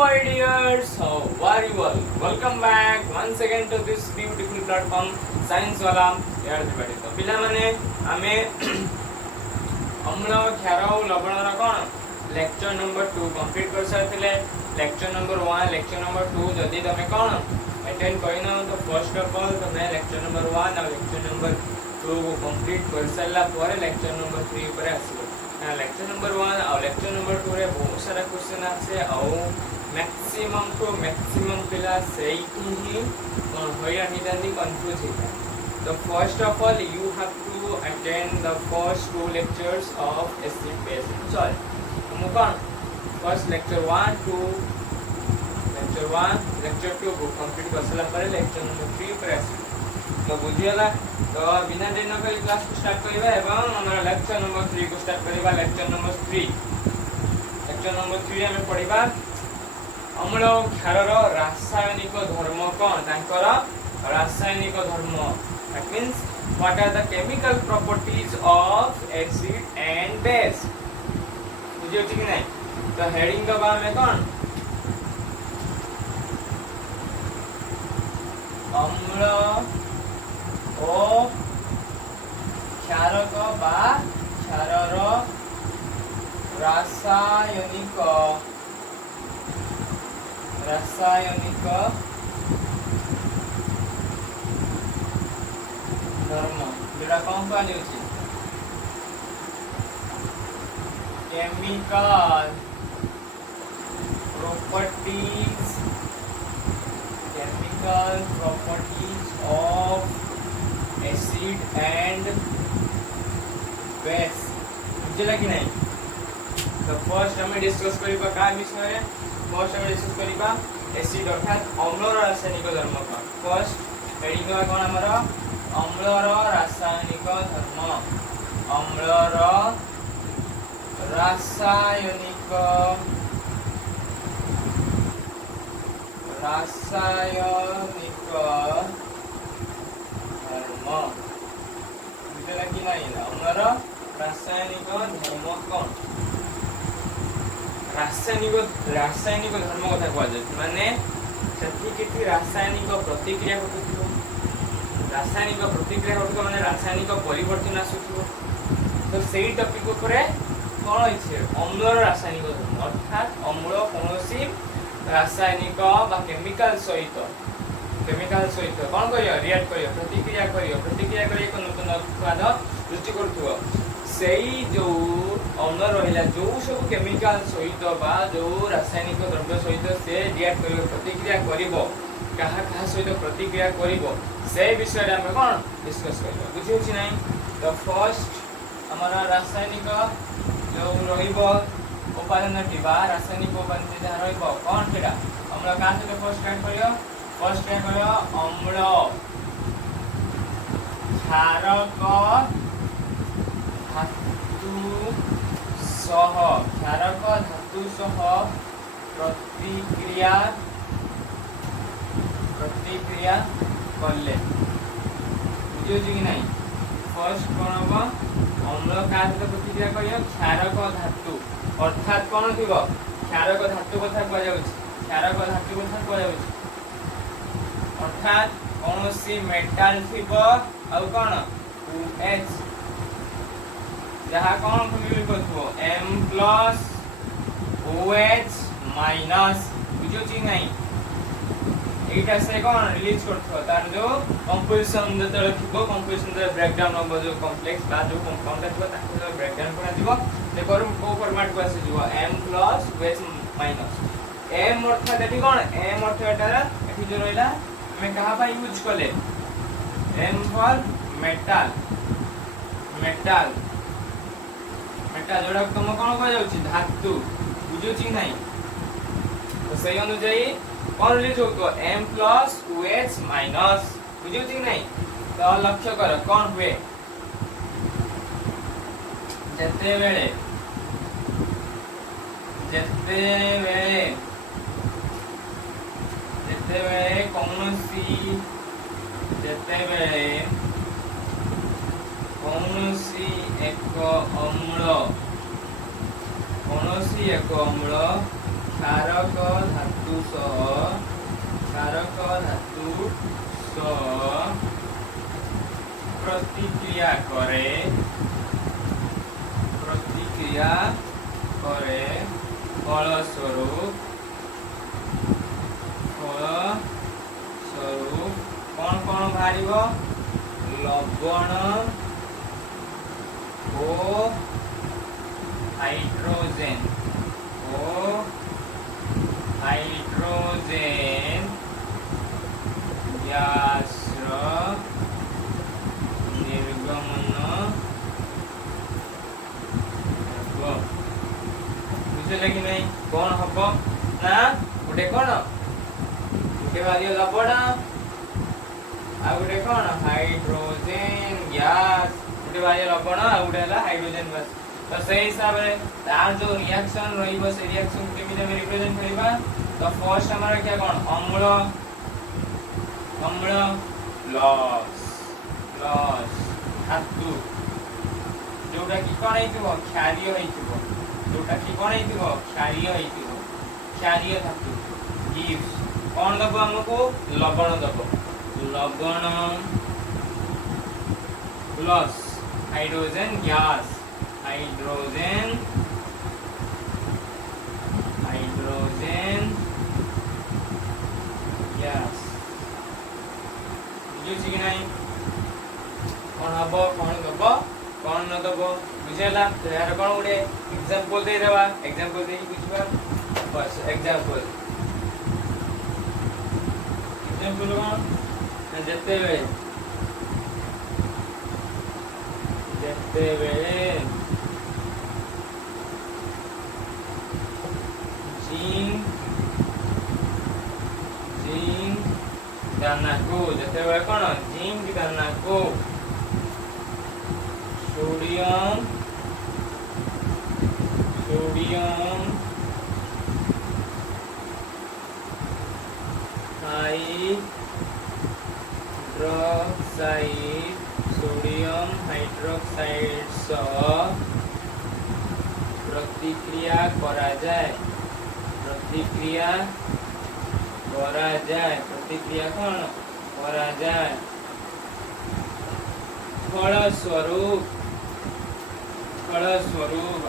my dears, how are you all? Welcome back once again to this beautiful platform Science वाला यार everybody तो पिला माने आमे अम्ल क्षार और लवण रा कोन लेक्चर नंबर 2 कंप्लीट कर सारथिले लेक्चर नंबर 1 लेक्चर नंबर 2 जदी तमे कोन अटेंड करिना तो फर्स्ट ऑफ ऑल तमे लेक्चर नंबर 1 और लेक्चर नंबर 2 को कंप्लीट कर सारला ପରେ लेक्चर नंबर 3 ऊपर आसीबो लेक्चर नंबर 1 और लेक्चर नंबर 2 रे बहुत सारा क्वेश्चन आसे और मैक्सिमम टू मैक्सिमम पिला सेही ही होया निदानी कंफ्यूज होता तो first of all you have to attend the first two lectures of acid base sorry मुकन फर्स्ट लेक्चर 1 टू लेक्चर 2 को कंप्लीट कर साला ପରେ लेक्चर नंबर 3 पर आसी तो बुझियला तो बिना देरी न करी क्लास को स्टार्ट करिबा एवं हमरा लेक्चर नंबर 3 को स्टार्ट करिबा लेक्चर नंबर 3 हमें पढिबा अम्ल क्षारर रासायनिक धर्म कोन तांकर रासायनिक धर्म that means what are the chemical properties of acid and base बुझियो ठीक नै तो हेडिंग दबा में कोन अम्ल ओ क्षारक बा क्षारर रासायनिक धर्म जेटा कौन कहा जाउछि chemical properties of acid and base बुझला कि नहीं तो फर्स्ट हमें डिस्कस करिबा का विषय है फर्स्ट हमें डिस्कस करिबा एसिड अर्थात अम्लर रासायनिक धर्म का फर्स्ट हेडिंग है कोन हमर अम्लर रासायनिक धर्म अम्लर रासायनिक धर्म बुझला कि नहीं अम्लर रासायनिक धर्म कोन रासायनिक धर्म कथा कह जाय माने सेठी केटी रासायनिक प्रतिक्रिया घटुथो माने रासायनिक परिवर्तन आसुथो तो सेही टॉपिक ऊपर कोन होइछे अम्लर रासायनिक धर्म अर्थात अम्ल कोनोसी रासायनिक बा केमिकल सहित कोन करियो रिएक्ट करियो प्रतिक्रिया करियो एक नूतन उत्पाद सृष्टि करथुओ सेही जो अम्ल रहिला जो सब केमिकल सहित बा जो रासायनिक द्रव्य सहित से रिएक्ट करियो प्रतिक्रिया करिवो कहा सहित प्रतिक्रिया करिवो से विषय रे हम कोन डिस्कस करियो बुझियो छि नै तो फर्स्ट हमारा रासायनिक जो रहिबो उपादान टिबा रासायनिक उपादान जे रहिबो कोन केडा हमरा का से फर्स्ट स्टार्ट करियो अम्ल क्षारक धातु सह प्रतिक्रिया करले बुझियो कि नहीं फर्स्ट कोन हो अम्ल का सहित प्रतिक्रिया करियो क्षारक धातु अर्थात कोन थिबो क्षारक धातु कथा कह जाउछि अर्थात कोनोसी मेटल थिबो आ कोन OH जहाँ कौन मिल करथो M+ OH- बुझियो छि नहीं एटा से कौन रिलीज करथो तार जो कंपोजिशन जतरे थिबो कंपोजिशन रे ब्रेकडाउन हो जो कॉम्प्लेक्स बा जो कंपाउंड थिबो ताको ब्रेकडाउन करा दिबो ते कर को फॉर्मेट को आसे दिबो M+ OH-। M अर्थात एठी कौन M अर्थ एटार एठी जो रहला हमें कहा पा यूज करले M फॉर मेटल जोड़ा तुम कौन कह जाउछि धातु बुझियो छि नहीं तो सही अनुसार कौन रिलीज होतो M+ OH-। बुझियो छि नहीं तो लक्ष्य कर कौन हुए जते बेले कौनसी एक अम्ल क्षारक धातु क्षारक धातु प्रतिक्रिया करे फलस्वरूप कौन कौन बाहर लवण ओ हाइड्रोजन गैस निर्गमन बुझे कि नहीं कौन हम ना गोटे कौन गोटे बाहर लवण आ गोटे कौन हाइड्रोजन गैस गोटे बाहर लवण आ गोटे हाइड्रोजन गैस तो से हिसाब से तार जो रिएक्शन रहिबो से रिएक्शन केमिति हम रिप्रेजेंट करबा तो फर्स्ट हमारा क्या कौन अम्ल प्लस धातु जोटा कि कौन हेतिबो क्षारीय हेतिबो जोटा कि कौन हेतिबो क्षारीय धातु गिव्स कौन दबो हमको लवण दबो लवण plus hydrogen gas hydrogen gas बुझी कि नहीं कौन हबो कौन दबो कौन न दबो बुझेला तो यार कौन उडे एग्जांपल दे देबा एग्जांपल दे बुझबा बस एग्जांपल कौन जते बेले जिंक दाना को जते बेले कौन जिंक दाना को सोडियम हाइड्रोक्साइड प्रतिक्रिया करा जाए प्रतिक्रिया कौन करा जाए फलस्वरूप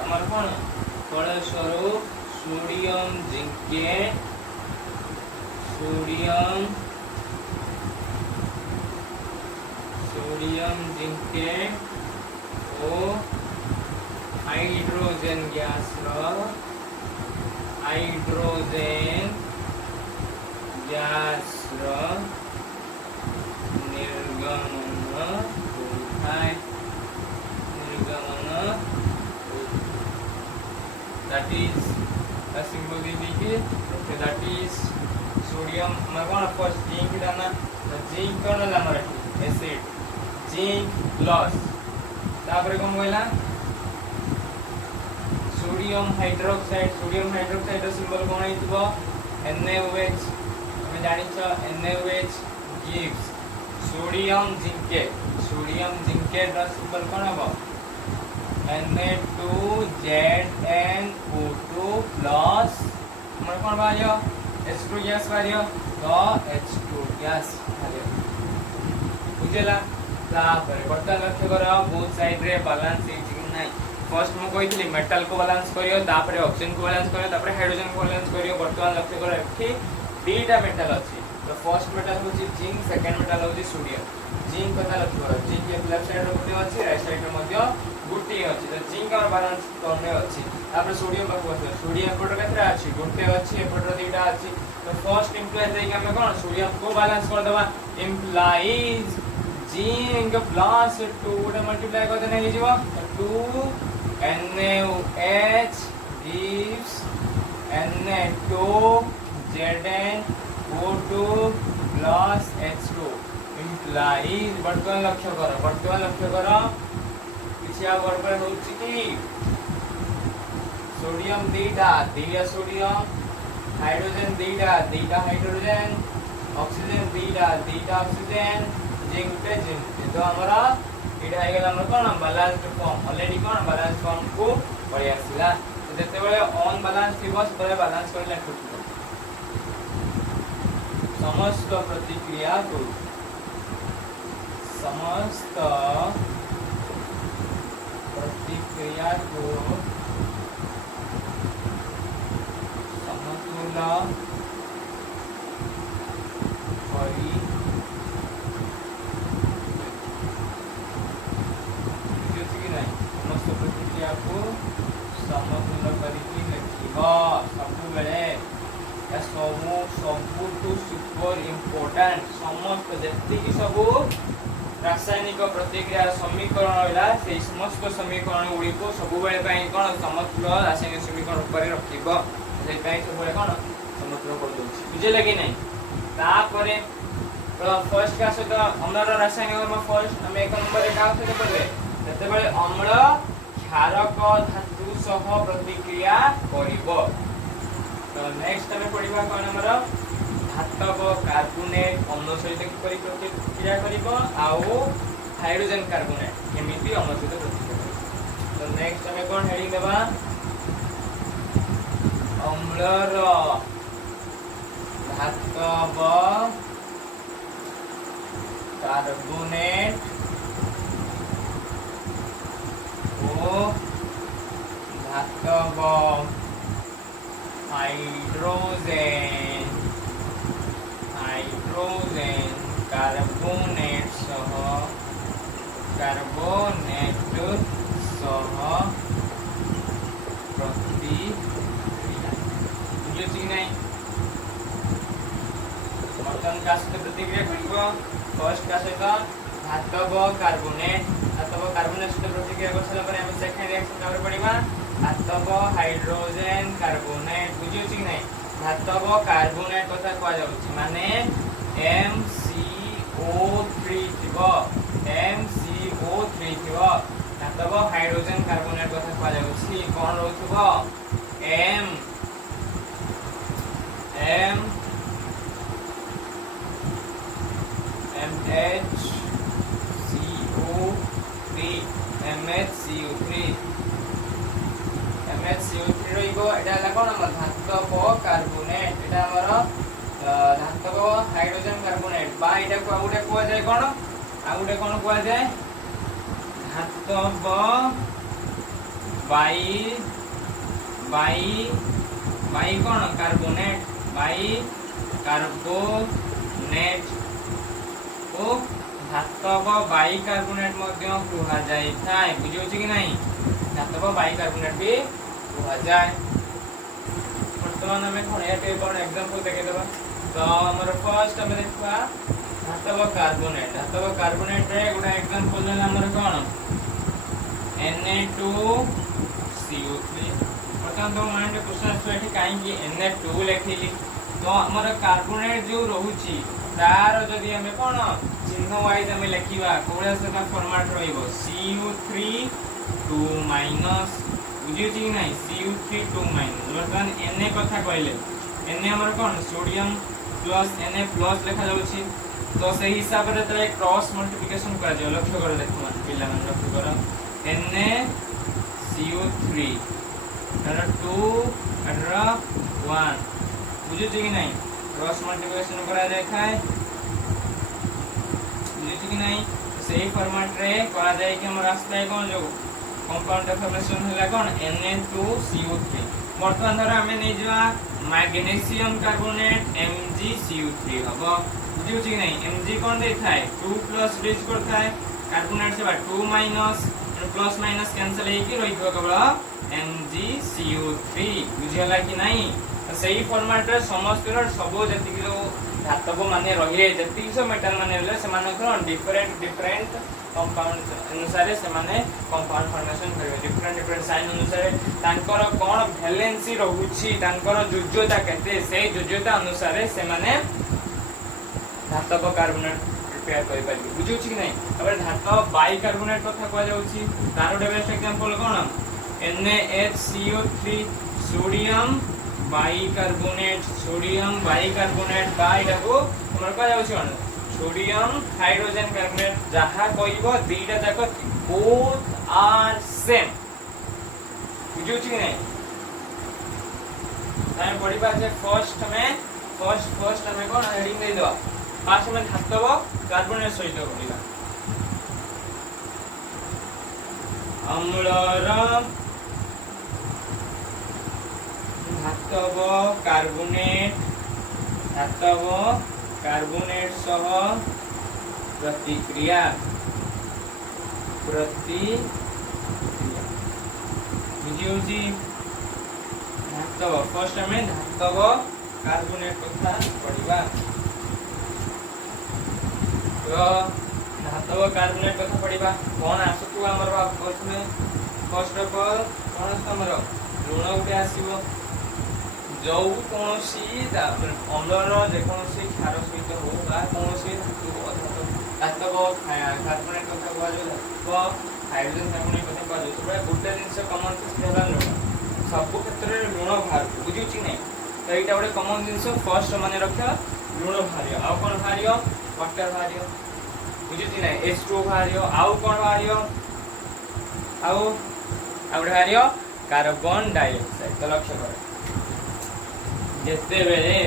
हमार कौन फलस्वरूप सोडियम जिंके ओ हाइड्रोजन गैस निर्गमन that is a symbol that is sodium कौन फर्स्ट जिंक दाना जिंक कौन हमारा एसिड जिंक प्लस तापर कौन कहला सोडियम हाइड्रोक्साइड सिंबल कौन हेतिबो NaOH हम जानिछ NaOH gives सोडियम जिंकेट रा सिंबल कौन हबो Na2ZnO2 प्लस हमर कौन बारियो H2 गैस बारियो तो H2 गैस बारियो बुझेला तापर बर्तन लक्ष्य करो बोथ साइड रे बैलेंस हेछि कि नै फर्स्ट मु कहितली मेटल को बैलेंस करियो तापर ऑक्सीजन को बैलेंस करियो तापर हाइड्रोजन को बैलेंस करियो बर्तन लक्ष्य करो एठी दीटा मेटल अछि तो फर्स्ट मेटल होछि जिंक सेकंड मेटल होछि सोडियम जिंक कथा लक्ष्य करो जिंक के लेफ्ट साइड रे गुटी अछि राइट साइड रे मध्य गुटी अछि तो जिंक और बैलेंस करने अछि तापर सोडियम पाखु अछि सोडियम पटर केतरा अछि गुटे अछि एपटर दीटा अछि तो फर्स्ट इंप्लाई देके हम कोन सोडियम को बैलेंस कर देबा इंप्लाइज जिंक प्लस 2 गुटे मल्टीप्लाई कर देने हे जीवा 2 NaOH gives Na2ZnO2 plus H2 implies वर्तमान लक्ष्य करो किछि आ वर्ड पर होछि कि सोडियम दीटा सोडियम हाइड्रोजन दीटा हाइड्रोजन ऑक्सीजन दीटा ऑक्सीजन जिंक तो हमरा एटा आइ गेल हमर कोन बैलेंस्ड फॉर्म ऑलरेडी कोन बैलेंस्ड फॉर्म को पढ़ि आसिला जते बेले ऑन बैलेंस थिबो से बैलेंस करले ठुकबो समस्त प्रतिक्रिया को समस्त प्रतिक्रिया को समतुल करी समस्त प्रतिक्रिया को समतुल करिकी लिखिबा सबु बेले या सबु सबुठु सुपर इम्पोर्टेंट समस्त जेतिकी सबु रासायनिक प्रतिक्रिया समीकरण होला से समस्त समीकरण गुडी को सबु बेले पई कोन समतुल रासायनिक समीकरण ऊपर रखिबो से पई सब बेले कोन समतुल कर दोछि बुझे लगी नहीं तापरे फर्स्ट का से अम्ल रासायनिक में फर्स्ट हम एक नंबर का से पढ़ले सेते बेले अम्ल क्षारक धातु सह प्रतिक्रिया करिवो तो नेक्स्ट हमें पढ़िबा कोन हमर धातव कार्बोनेट अम्ल सहित किपरि प्रतिक्रिया करिवो आउ हाइड्रोजन कार्बोनेट केमिति अम्ल सहित प्रतिक्रिया करिवो तो नेक्स्ट हमें कोन हेडिंग देबा अम्लर धातव कार्बोनेट ओ धातव हाइड्रोजन कार्बोनेट सह प्रतिक्रिया बुझिछि नहीं बर्तन का सहित प्रतिक्रिया करिवो फर्स्ट का सहित धातव कार्बोनेट सहित प्रतिक्रिया कर सारा पर हम सेकंड रिएक्शन का पढ़िबा धातव हाइड्रोजन कार्बोनेट बुझिछि कि नहीं धातव कार्बोनेट कथा कह जाउछि माने MCO3 थिबो धातव हाइड्रोजन कार्बोनेट कथा कह जाउछि कोन रहउथिबो MHCO3 रहिबो एटा ला कोन हम धातव कार्बोनेट एटा हमर धातव हाइड्रोजन कार्बोनेट बा एटा को आउटे को जाय कोन आउटे कोन को जाय धातव बाई कोन कार्बोनेट ओ धातव बाई कार्बोनेट मध्ये कुहा जाय थाय बुझियो कि नहीं धातव बाई कार्बोनेट भी कुहा जाय वर्तमान हमें कोन एटे कोन एग्जांपल देखे देबा तो हमर फर्स्ट हमें देखबा धातव कार्बोनेट रे गुडा एग्जांपल ले हमर कोन Na2CO3 वर्तमान तो माइंड क्वेश्चन एठी काई कि Na2 लेखिली तो हमर कार्बोनेट जो रहउची तार जदि हमें कोन चिन्ह वाइज हमें लिखिबा कोला से का फॉर्मेट रहइबो Cu3 2 माइनस बुझियो कि नहीं Cu3 2 माइनस वर्तमान Na कथा कहले Na हमर कोन सोडियम प्लस Na प्लस लिखा जाउची तो सही हिसाब रे तले क्रॉस मल्टीप्लिकेशन करा जाय लक्ष्य कर देखो पिला मन लक्ष्य कर NaCO3 एरा 2 एरा 1 बुझियो कि नहीं क्रॉस मल्टीप्लिकेशन करा जाय खाय बुझियो कि नहीं सही फॉर्मेट रे करा जाय कि हम रास्ता है कोन जो कंपाउंड फॉर्मेशन होला कोन Na2CO3 वर्तमान धर हमें नै जवा मैग्नीशियम कार्बोनेट MgCO3 हबो बुझियो कि नहीं Mg कोन दे थाय 2 प्लस डिज कर थाय कार्बोनेट से 2 माइनस प्लस माइनस कैंसिल हे कि रहिबो केवल MgCO3 बुझियला कि नहीं सही फॉर्मेट रे समस्त सब जति जो धातव माने रहिले जति सब मेटल माने रहिले से माने डिफरेंट कंपाउंड अनुसार से माने कंपाउंड फॉर्मेशन करिवे डिफरेंट साइन अनुसार तांकर कोन वैलेंसी रहउची तांकर योज्यता केते से योज्यता अनुसार से माने धातव कार्बोनेट प्रिपेयर करि पारि बुझियो कि नहीं अब धातव बाई कार्बोनेट कथा कह जाउची तारो बेस्ट एग्जांपल कोन NaHCO3 सोडियम बाइकार्बोनेट बाईटा को हमर कह जाउची कोन सोडियम हाइड्रोजन कार्बोनेट जहा कहइबो दीटा जाक बोथ आर सेम बुझियो कि नहीं ताय पढिबा जे फर्स्ट में फर्स्ट हमें कौन हेडिंग दे दवा फास्ट हमें धातव कार्बोनेट सहित करिवा अम्लर धातव कार्बोनेट सह प्रतिक्रिया बुझी धातव फर्स्ट हमें धातव कार्बोनेट कथा पढ़िबा तो धातव कार्बोनेट कथा पढ़िबा कोन आसतु हमर फर्स्ट ऑफ ऑल कोन हमर ऋण उठे आसीबो जो कोनोसी अम्लर जे कोनोसी क्षार सहित हो बा कोनोसी धातव कार्बोनेट कथा हुआ जो धातव हाइड्रोजन कार्बोनेट कथा हुआ जो सब गोटे जिंस कॉमन सेला ऋण सब क्षेत्र में ऋण बाहर बुझुची नहीं तो एटा गोटे कॉमन जिंस फर्स्ट माने रखियो ऋण बाहरियो आ कोन बाहरियो वाटर बाहरियो बुझुची नहीं H2O बाहरियो आउ कोन बाहरियो आउ आउडे बाहरियो कार्बन डाइऑक्साइड तो लक्ष्य करो जेते बेले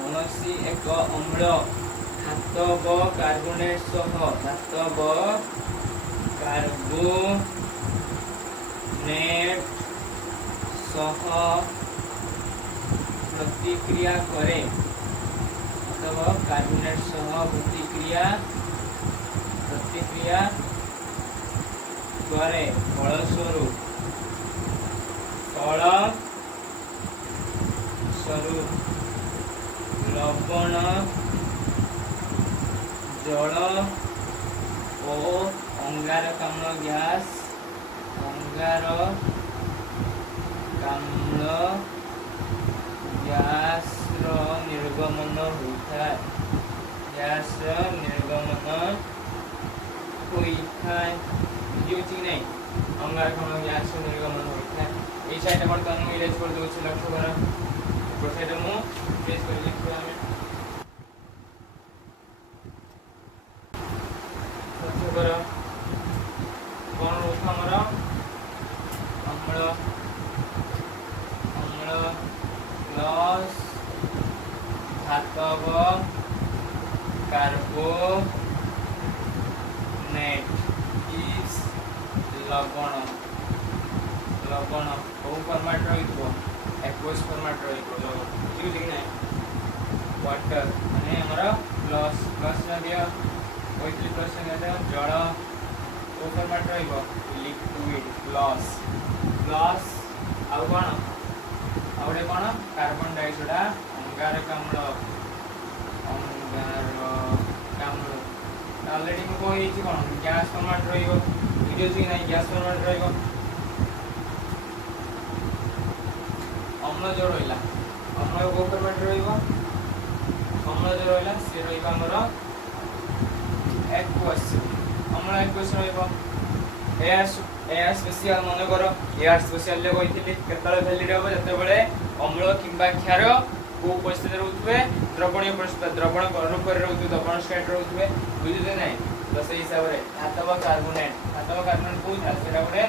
कौनसी एक अम्ल धातव कार्बोनेट सह प्रतिक्रिया करे अथवा कार्बोनेट सह प्रतिक्रिया करे फलस्वरूप लवण जल और अंगारकाम्ल गैस निर्गमन होता है नहीं अंगारकाम्ल गैस निर्गमन होता है ये साइड बर्तमान इरेज कर दो लक्ष्य कर साइड मु इरेज कर लिखो हमें लक्ष्य कर कौन रोक हमर अम्ल प्लस धातव कार्बोनेट इज लवण को फॉर्मेट रहितो एक्वस फॉर्मेट रहितो बुझियो कि नै वाटर माने हमरा प्लस ना दिया ओइटली प्लस ना दिया जल को फॉर्मेट रहिबो लिक्विड प्लस आउ कोन आउडे कोन कार्बन डाइऑक्साइड अंगारकाम्ल ऑलरेडी को कोई छी कोन गैस फॉर्मेट रहिबो वीडियो छी नै गैस फॉर्मेट रहिबो अम्ल जो रहिला अम्ल को फॉर्मेट रहिबो अम्ल जो रहिला से रहिबा हमर एक्वस अम्ल एक्वस रहिबो एयर स्पेशल मन करो एयर स्पेशल ले कहिथिली केतले वैलिड हो जते बेले अम्ल किंबा क्षार को परिस्थिति रहउतबे द्रवणीय परिस्थिति द्रवण रूप रे रहउतबे द्रवण स्टेट रहउतबे बुझिते नै तो से हिसाब रे धातव कार्बोनेट को था सेटा गोटे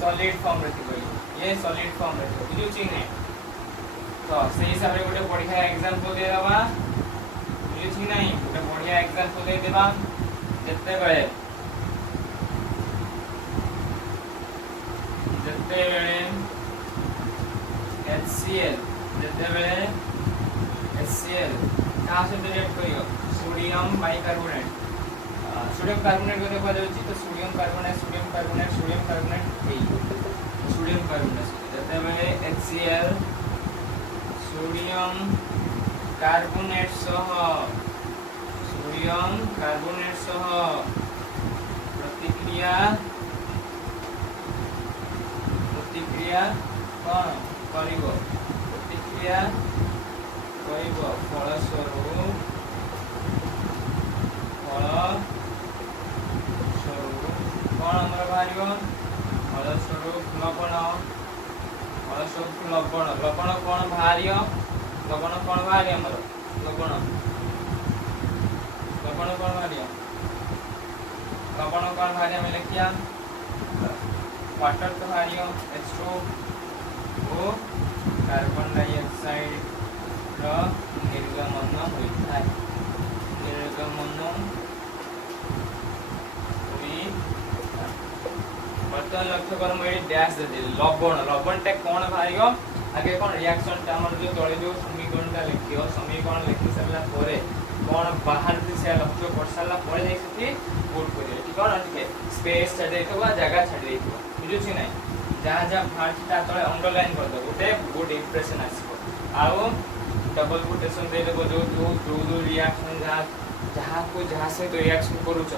सॉलिड फॉर्म रे थिबो ये सॉलिड फॉर्म रे बुझियो छी नै तो से हिसाब रे गोटे बढ़िया एग्जांपल दे दबा बुझियो छी नै गोटे बढ़िया एग्जांपल दे देबा जते बेले HCl कहाँ से रिएक्ट करियो सोडियम बाइकार्बोनेट सोडियम कार्बोनेट को देखा जाउची तो सोडियम कार्बोनेट ए सोडियम कार्बोनेट जते बेले HCl सोडियम कार्बोनेट सह प्रतिक्रिया कौन करिवो प्रतिक्रिया करिवो फलस्वरूप कौन हमर बाहरिवो फलस्वरूप लवण कौन बाहरियो लवण कौन बाहरि हमर लवण कौन बाहर हमें लिखिया वाटर तो बाहरियो H2 ओ कार्बन डाइऑक्साइड रो निर्गमन होइଥାଏ निर्गमन होई बर्तमान लक्ष्य कर मैं डैश दे लवण लवणटा कौन बाहरियो आगे कौन रिएक्शन टा हमर जो तळे जो समीकरणटा लिखियो समीकरण लिखि सरला परे कौन बाहर से लक्ष्य कर सरला परे जाई सेठी गुड करियो ठीक कौन ठीक स्पेस छाड़ देथबा जगह छाड़ देथबा बुझु छी नै जहां जहां फास्ट ता तळे अंडरलाइन कर दो गोटे गुड इंप्रेशन आसीबो आउ डबल कोटेशन दे देबो जो रिएक्शन जहां को जहां से तो रिएक्शन करूछ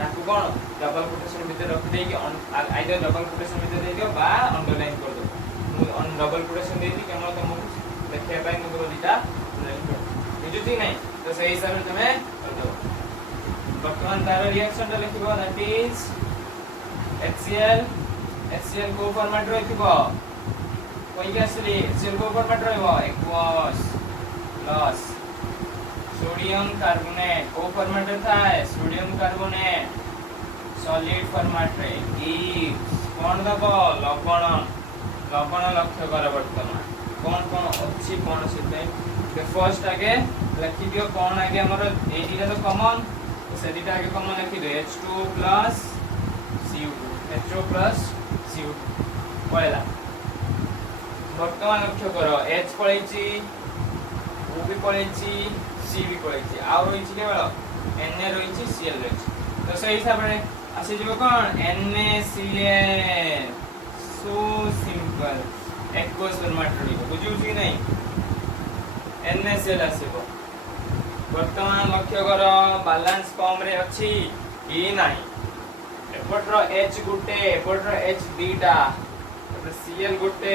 ताकू कौन डबल कोटेशन भीतर रख दे कि आइदर डबल कोटेशन भीतर दे दियो बा अंडरलाइन कर दो ऑन डबल कोटेशन देती केमन तुमको देखिया पाई मुझे दिटा बुझु छी नै तो सही हिसाब से तमे कर दो वर्तमान तार रिएक्शन टा लिखिबो दैट इज HCl को फॉर्मेट रखिबो कोई असली HCl को फॉर्मेट रहबो एक्वस प्लस सोडियम कार्बोनेट को फॉर्मेट थाए सोडियम कार्बोनेट सॉलिड फॉर्मेट रे गिव्स कोन दबो लवण लवण लक्ष्य कर वर्तमान कौन कौन अच्छी कौन से फर्स्ट आगे लिखि दियो कौन आगे हमर एटा तो कॉमन से दिटा आगे कॉमन लिखि दो H2 plus CO2 H2 plus CO2 पळला वर्तमान लक्ष्य करो H पळैची O भी पळैची C भी पळैची आ रहिची केवल Na रहिची Cl रहिची तो सही हिसाब रे आसी जब कौन NaCl so simple aqueous format रहिबो बुझु छी नै NaCl आसीबो वर्तमान लक्ष्य कर बैलेंस फॉर्म रे अछि कि नाही एपटर H गुटे एपटर H दीटा Cl गुटे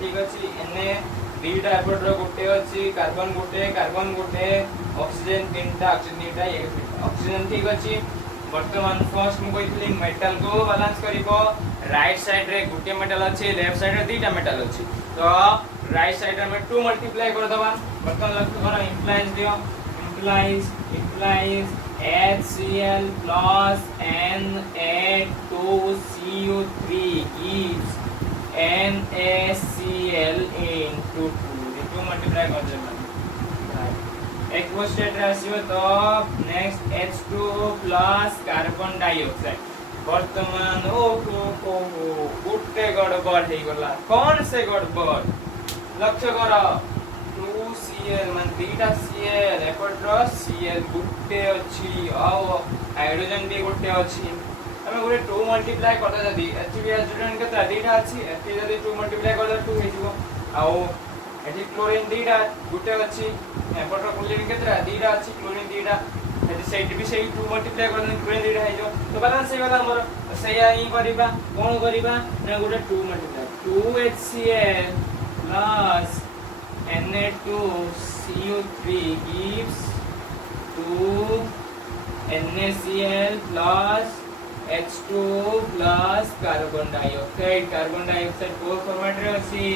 ठीक अछि Na दीटा एपटर गुटे अछि कार्बन गुटे ऑक्सीजन तीनटा ऑक्सीजन दीटा ऑक्सीजन ठीक अछि वर्तमान फर्स्ट मु कहितली मेटल को बैलेंस करिवो राइट साइड रे गुटे मेटल अछि लेफ्ट साइड रे दीटा मेटल अछि तो राइट साइड रे में 2 मल्टीप्लाई कर दबा वर्तमान लक्ष्य करो इंप्लाइज दियो implies HCl plus Na2CO3 gives NaCl into 2 multiply कर देबा एक्वस स्टेट राशियो तो next H2 plus carbon dioxide वर्तमान ओ गुटे गड़बड़ हे गला कौन से गड़बड़ लक्ष्य कर 2Cl मान दीटा Cl एपटर Cl गुटे अछि आ हाइड्रोजन भी गुटे अछि हमें गोटे 2 मल्टीप्लाई करता जदी एच भी हाइड्रोजन केता दीटा अछि एटी जदी 2 मल्टीप्लाई करता 2 हे जिवो आ एटी क्लोरीन दीटा गुटे अछि एपटर क्लोरीन केतरा दीटा अछि क्लोरीन दीटा यदि सेट भी सही 2 मल्टीप्लाई कर देन क्लोरीन दीटा हे जो तो बैलेंस हे वाला हमर सही ही करिबा कोन करिबा ना गोटे 2 multiply 2HCl plus Na2CO3 gives 2 NaCl plus H2 plus carbon dioxide को फॉर्मेट रे अछि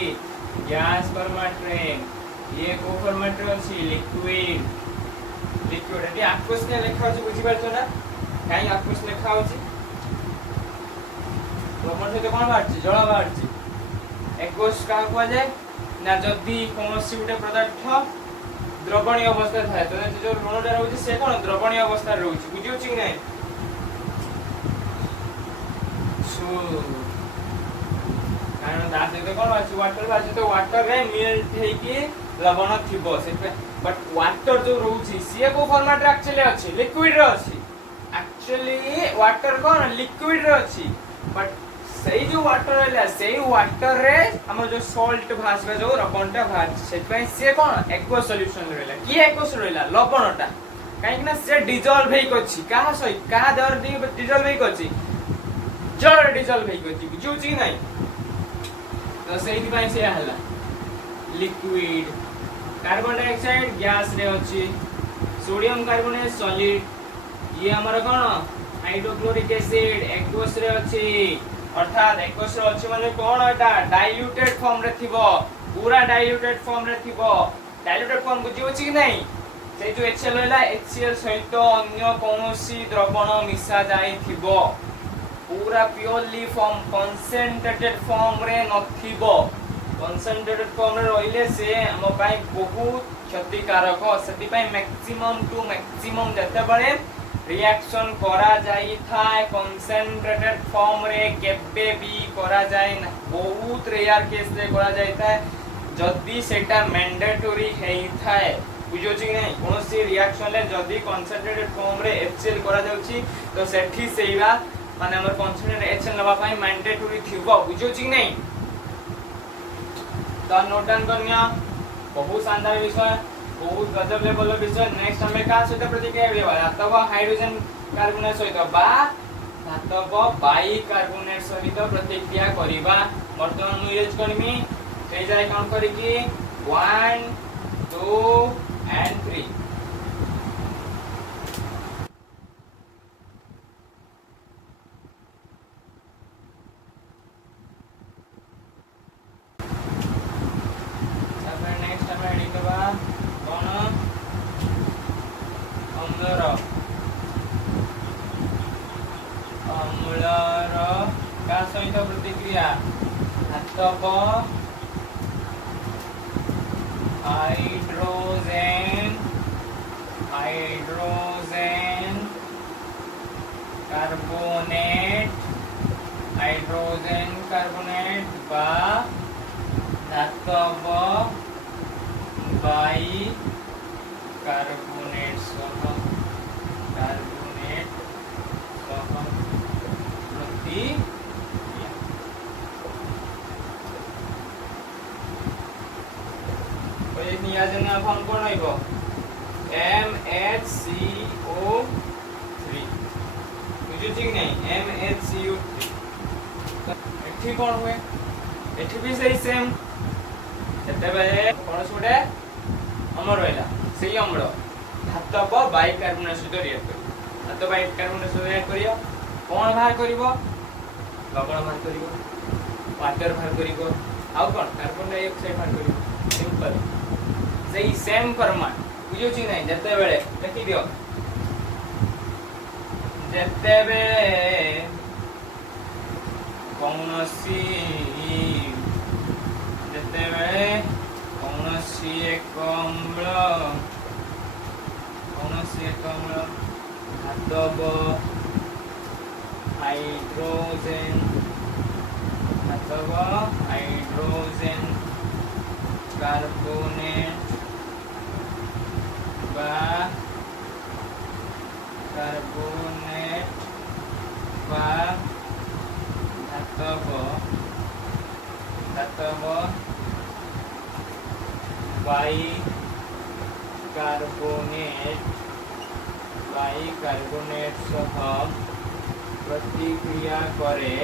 गैस फॉर्मेट रे ये को फॉर्मेट रे अछि लिक्विड एटी आक्वस ने लिखा अछि बुझि परछो ना काई आक्वस लिखा अछि प्रमाण से कोन बाहरछि जल बाहरछि एक्वस का को जाय ना जदी कोनोसी गुटे पदार्थ द्रवणीय अवस्था थाए तो जो ऋणटा रहउछि से कोन द्रवणीय अवस्था रहउछि बुझियो छि नै कारण दा से कोन अछि वाटर बाजि तो वाटर रे मेल्ट हे कि लवण थिबो से बट वाटर जो रहउछि से को फॉर्मेट रे एक्चुअली अछि लिक्विड रे अछि एक्चुअली वाटर कोन लिक्विड रे अछि बट सही जो वाटर रहला सही वाटर रे हमर जो सॉल्ट भासबे जो रबनटा भास सेतपै से कोन एक्वस सॉल्यूशन रहला की एक्वस रहला लवणटा काहे कि ना से डिजॉल्व हेइ कछि का सही का दर दी डिजॉल्व हेइ कछि जल डिजॉल्व हेइ कछि बुझुछि नै तो सही दिपाई से हला लिक्विड कार्बन डाइऑक्साइड गैस रे अछि सोडियम कार्बोनेट सॉलिड ये हमर कोन हाइड्रोक्लोरिक एसिड एक्वस रे अछि अर्थात एक्वस रे अछि माने कोन एटा डाइल्यूटेड फॉर्म रे थिबो पूरा डाइल्यूटेड फॉर्म रे थिबो डाइल्यूटेड फॉर्म बुझियो छि कि नै से जो HCl रहला HCl सहित अन्य कोनोसी द्रवण मिसा जाई थिबो पूरा प्योरली फॉर्म कंसंट्रेटेड फॉर्म रे नथिबो कंसंट्रेटेड फॉर्म रे रहिले से हम पाई बहुत क्षतिकारक सेति पाई मैक्सिमम टू मैक्सिमम जते बळे रिएक्शन करा जाई थाए कंसंट्रेटेड फॉर्म रे केबे भी करा जाय ना बहुत रेयर केस रे करा जाय थाए जदी सेटा मैंडेटरी हेई थाए बुझो छी नै कोनोसी रिएक्शन ले जदी कंसंट्रेटेड फॉर्म रे HCl करा जाउची तो सेठी सेइबा माने हमर कंसंट्रेटेड HCl नबा पाई मैंडेटरी थिबो बुझो छी नै तो नोट डाउन करनिया बहुत शानदार विषय बहुत गजब लेवल विषय नेक्स्ट हमें का सहित प्रतिक्रिया देबा धातव हाइड्रोजन कार्बोनेट सहित बा धातव बाइकार्बोनेट सहित प्रतिक्रिया करिबा वर्तमान मु यूज करमी से जाय काउंट करी कि 1 2 and 3 का सहित प्रतिक्रिया धातव हाइड्रोजन कार्बोनेट बा धातव बाइकार्बोनेट सह नियाजन फॉर्म कोन होइबो MHCO3 बुझु ठीक नै MHCO3 एठी कोन हुए एठी भी सही सेम जते बेले कोन सुडे अमर होइला सही अम्ल धातव बाइकार्बोनेट सहित रिएक्ट करियो धातव बाइकार्बोनेट सहित रिएक्ट करियो कोन बाहर करिवो लवण बाहर करिवो वाटर बाहर करिवो आउ कोन कार्बन डाइऑक्साइड बाहर करिवो सिंपल सही सेम फॉर्मेट बुझो छी नै जते बेले लिखि दियो जते बेले कौनसी एक अम्ल धातव हाइड्रोजन कार्बोनेट बा धातव बाइकार्बोनेट सह प्रतिक्रिया करे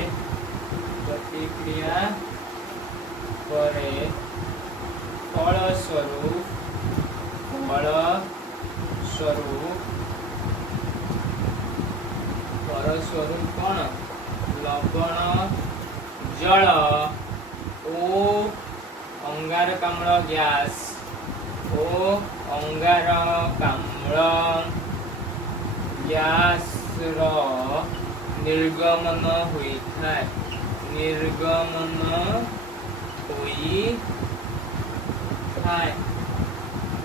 फलस्वरूप कौन लवण जल ओ अंगारकाम्ल गैस रो निर्गमन हुई थाए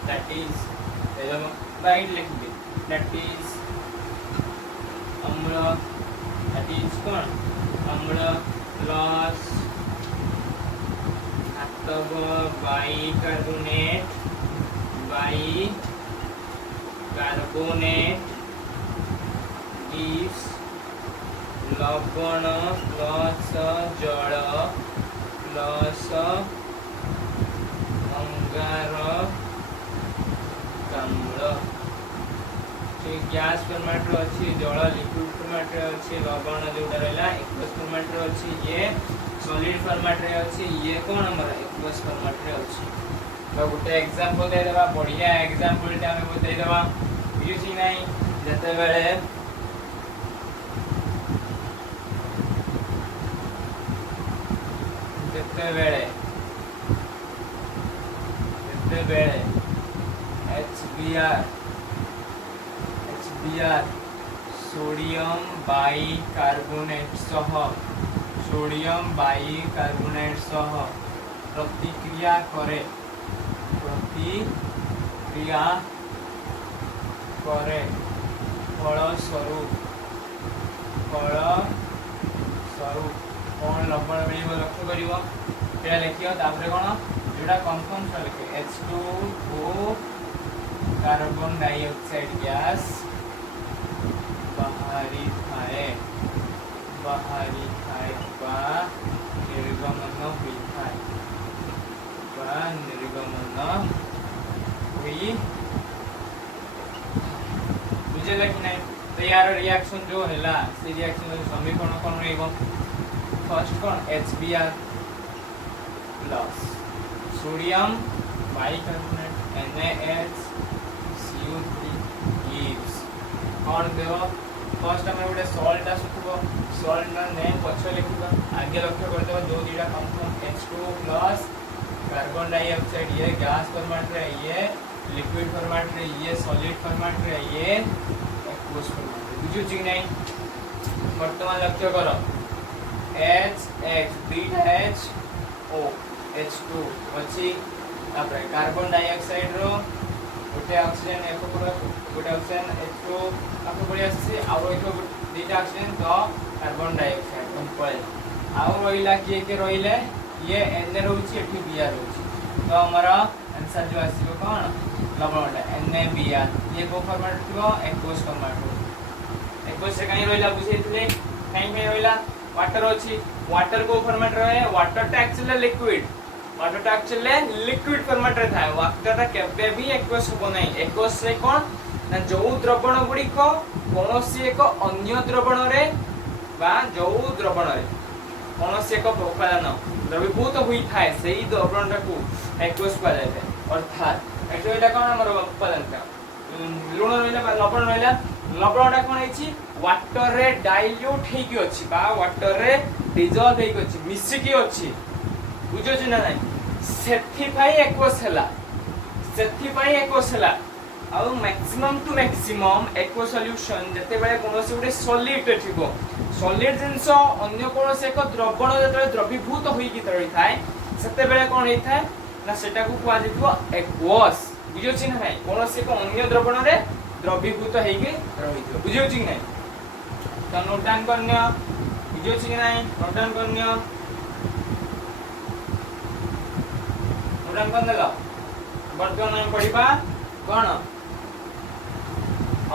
that is right लिख दे that is अम्ल that is कौन अम्ल प्लस धातव बाइकार्बोनेट gives लवण प्लस जल प्लस अंगारकाम्ल गैस फॉर्मेट रो अछि जल लिक्विड फॉर्मेट रे अछि लवण जोटा रहला एक्वस फॉर्मेट रे अछि ये सॉलिड फॉर्मेट रे अछि ये कोन हमर एक्वस फॉर्मेट रे अछि तो गुटे एग्जांपल दे देबा बढ़िया एग्जांपल टा हम बतै देबा यूसी नाही जते बेले HBr HBr सोडियम बाइकार्बोनेट सह सोडियम बाइकार्बोनेट सह प्रतिक्रिया करे फलस्वरूप कौन लवण मिल लक्ष्य कर लिख कौन जोटा कन्फर्म लिखे H2O कार्बन डाइऑक्साइड गैस बाहरी थाए निर्गमन हुई बुझे कि नहीं। तो यार रिएक्शन जो है से रिएक्शन समीकरण कौन रहा फर्स्ट कौन HBr plus sodium bicarbonate NaHCO3 gives कौन देव फर्स्ट आम गोटे सल्ट आसुव सल्ट नेम पछ लिखा आगे लक्ष्य करदेव जो दुटा compound H2O plus carbon dioxide ये गैस फॉर्मेट रे ये लिक्विड फॉर्मेट रे ये सॉलिड फॉर्मेट रे ये एक्वस फॉर्मेट बुझु छी नहीं। वर्तमान लक्ष्य कर HX बीटा HO H2 अछि तापर कार्बन डाइऑक्साइड रो गोटे ऑक्सीजन एको गोटे ऑक्सीजन H2 आपको पड़ी आसी आ एको दुटा ऑक्सीजन तो कार्बन डाइऑक्साइड हम पळे आ रोइला के रोइले ये Na रहउछि एठी Br रहउछि तो हमारा आंसर जो आसीबो कोन लवणटा NaBr ये को फॉर्मेट थिबो एक्वस फॉर्मेट एक्वस से कहीं रोइला बुझेइतले कहीं पे रोइला वाटर अछि वाटर को फॉर्मेट रहे वाटर टा एक्चुअली लिक्विड फॉर्मेट रे थाए वाटर टा केबे भी एक्वस हो नहीं एक्वस से कोन ना जो द्रवण गुडी को कोनोसी एक अन्य द्रवण रे बा जो द्रवण रे कोनोसी एक प्रोपालन द्रवीभूत हुई थाए सेही द्रवणटा को एक्वस कहा जाय अर्थात एठो एटा कोन हमर उपादानटा लूण रहला लवण रहला लवणटा कोन हेछि वाटर रे डाइल्यूट हेकी अछि बा वाटर रे डिसॉल्व हेकी अछि मिसिकी अछि बुझो छी ना नहीं सेथि भाई एक्वस हला आ maximum to maximum aqueous solution जते बेले कोनोसी गुटे सॉलिड थिबो सॉलिड जिंस अन्य कोनोसी एक द्रवण जते द्रवीभूत होई की रही थाए सेते बेले कोन हेई थाए ना सेटा को कुआ जेतिबो एक्वस बुझो छी ना नहीं कोनोसी एक अन्य द्रवण रे द्रवीभूत हेई की रहितो बुझो छी नहीं तो नोट डाउन करनियो बुझो छी नहीं नोट डाउन करनियो नोट डाउन कर देलो वर्तमान हम पढिबा कोन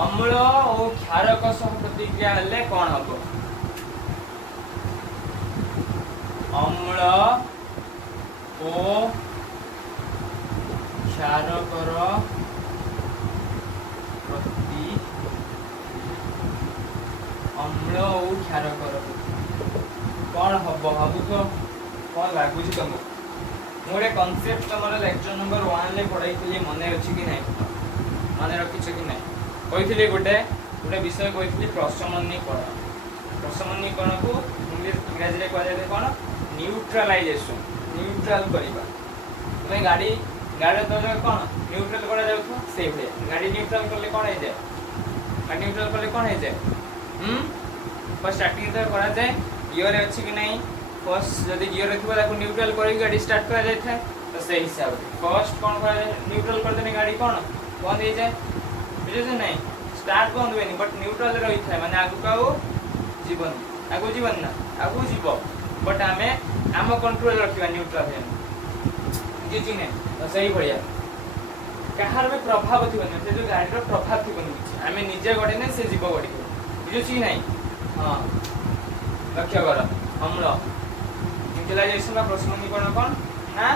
अम्ल और क्षारक सह प्रतिक्रिया हेले कोन हबो अम्ल और क्षारकर प्रति अम्ल और क्षारकर कोन हबो हबु तो कोन लागु छी तुमको मोरे कांसेप्ट तमरा लेक्चर नंबर 1 ले पढाइथिले मने अछि कि नहीं माने रखिछ कि नहीं कहिथिले गोटे विषय कहिथिले प्रशमनीकरण को इंग्लिश रे कहले कोन न्यूट्रलाइजेशन न्यूट्रल करिबा तुमे गाड़ी तो कोन न्यूट्रल करा जाउथो से भले गाड़ी न्यूट्रल करले कोन हे जाय गाड़ी न्यूट्रल करले कोन हे जाय फर्स्ट स्टार्टिंग तो करा जाय गियर अछि कि नहीं फर्स्ट जदी गियर रखबा ताको न्यूट्रल करी गाड़ी स्टार्ट करा जाय था तो से हिसाब फर्स्ट कोन करा जाय न्यूट्रल कर देने गाड़ी कोन बंद हो जाए बुझे नहीं स्टार्ट बंद हुए बट न्यूट्रल रही था माने आगु का जीवन ना आगु जीव बट आमे आम कंट्रोल रखिबा न्यूट्रल है बुझे नहीं तो सही बढ़िया कहार भी प्रभाव थिबन से जो गाड़ी रो प्रभाव थिबन आमे निजे गडे ने से जीव गडी बुझे नहीं हां लक्ष्य कर अम्ल न्यूट्रलाइजेशन का प्रशमनीकरण कोन ना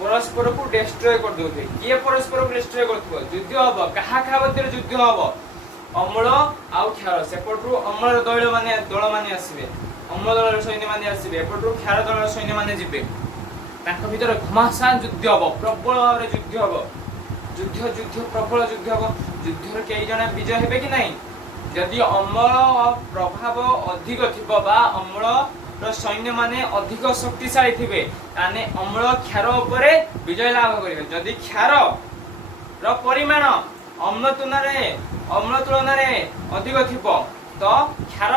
परस्पर को डिस्ट्रॉय कर दोथे किए परस्पर को डिस्ट्रॉय करथबो युद्ध हबो कहा मध्य युद्ध हबो अम्ल आउ क्षार सेपटरू अम्ल दल माने आसीबे अम्ल दल सैन्य माने आसीबे एपटरू क्षार दल सैन्य माने जिबे तांको भीतर घमासान युद्ध हबो प्रबल भाव रे युद्ध हबो युद्ध प्रबल युद्ध हबो युद्धर केई जणा विजय हेबे कि नहीं यदि अम्ल प्रभाव अधिक थिबो बा अम्ल सैन्य माने अधिक शक्तिशाली थिबे ताने अम्ल क्षार उपरे विजय लाभ करिवे जदि क्षार रो परिमाण अम्ल तुलन अधिक थिबो तो क्षार